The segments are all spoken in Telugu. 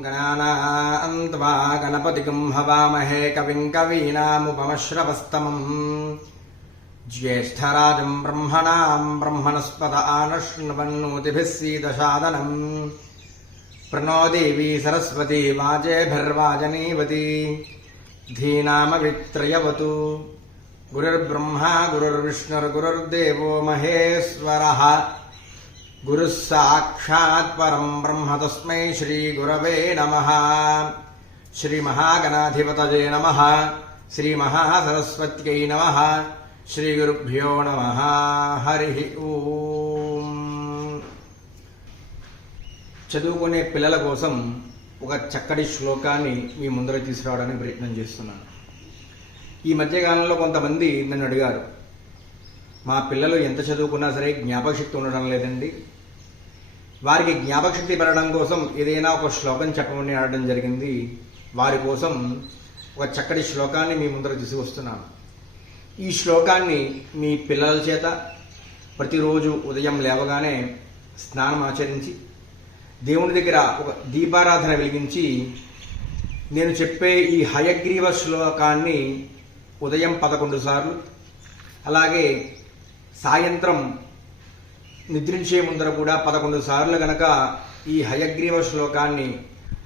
गणानान्त्वा गणपतिगं हवामहे कविं कवीनामुपमश्रवस्तमम् ज्येष्ठराजं ब्रह्मणां ब्रह्मणस्पद आनशृण्वन्नोतिभिः सीदशादनम् प्रणो देवी सरस्वती वाजेभिर्वाजनीवती धीनामवित्रयवतु गुरुर्ब्रह्मा गुरुर्विष्णुर्गुरुर्देवो महेश्वरः गुरुः साक्षात् परं ब्रह्म तस्मै श्रीगुरवे नमः श्रीमहागणाधिपतये नमः श्रीमहासरस्वत्यै नमः श्रीगुरुभ्यो नमः हरिः ఓం చదువుకునే పిల్లల కోసం ఒక చక్కటి శ్లోకాన్ని మీ ముందర తీసుకురావడానికి ప్రయత్నం చేస్తున్నాను ఈ మధ్యకాలంలో కొంతమంది నన్ను అడిగారు మా పిల్లలు ఎంత చదువుకున్నా సరే జ్ఞాపకశక్తి ఉండడం లేదండి. వారికి జ్ఞాపకశక్తి పెరగడం కోసం ఏదైనా ఒక శ్లోకం చెప్పమని అడగడం జరిగింది. వారి కోసం ఒక చక్కటి శ్లోకాన్ని మీ ముందర తీసుకొస్తున్నాను ఈ శ్లోకాన్ని మీ పిల్లల చేత ప్రతిరోజు ఉదయం లేవగానే స్నానం ఆచరించి దేవుని దగ్గర ఒక దీపారాధన వెలిగించి నేను చెప్పే ఈ హయగ్రీవ శ్లోకాన్ని ఉదయం పదకొండు సార్లు అలాగే సాయంత్రం నిద్రించే ముందర కూడా పదకొండు సార్లు గనక ఈ హయగ్రీవ శ్లోకాన్ని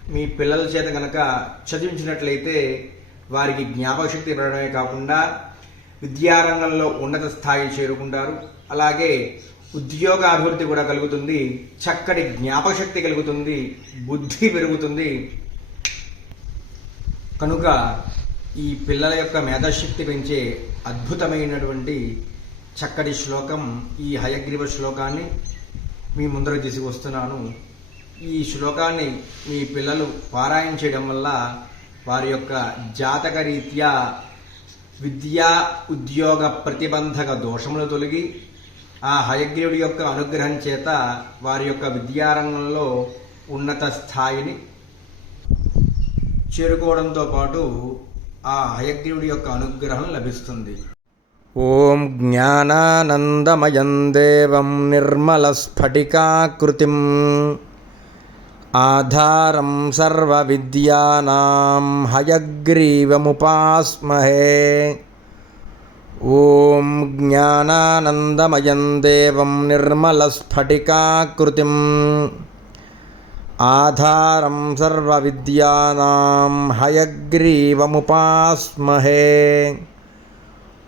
మీ పిల్లల చేత గనక చదివించినట్లయితే వారికి జ్ఞాపకశక్తి పెరగడమే కాకుండా విద్యారంగంలో ఉన్నత స్థాయి చేరుకుంటారు. అలాగే ఉద్యోగ అభివృద్ధి కూడా కలుగుతుంది. చక్కటి జ్ఞాపకశక్తి కలుగుతుంది. బుద్ధి పెరుగుతుంది. కనుక ఈ పిల్లల యొక్క మేధాశక్తి పెంచే అద్భుతమైనటువంటి చక్కటి శ్లోకం ఈ హయగ్రీవ శ్లోకాన్ని మీ ముందర తీసుకొస్తున్నాను ఈ శ్లోకాన్ని మీ పిల్లలు పారాయణ చేయడం వల్ల వారి యొక్క జాతక రీత్యా విద్యా ఉద్యోగ ప్రతిబంధక దోషములు తొలగి ఆ హయగ్రీవుడి యొక్క అనుగ్రహం చేత వారి యొక్క విద్యారంగంలో ఉన్నత స్థాయిని చేరుకోవడంతో పాటు ఆ హయగ్రీవుడి యొక్క అనుగ్రహం లభిస్తుంది. ॐ ज्ञानानन्दमयं देवं निर्मलस्फटिकाकृतिम् आधारं सर्वविद्यानां हयग्रीवमुपास्महे। ॐ ज्ञानानन्दमयं देवं निर्मलस्फटिकाकृतिम् आधारं सर्वविद्यानां हयग्रीवमुपास्महे।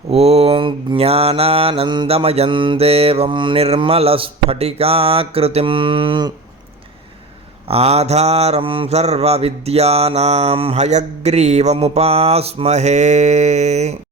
ॐ ज्ञानानन्दमयं देवं निर्मलस्फटिकाकृतिम् आधारं सर्वविद्यानां हयग्रीवमुपास्महे।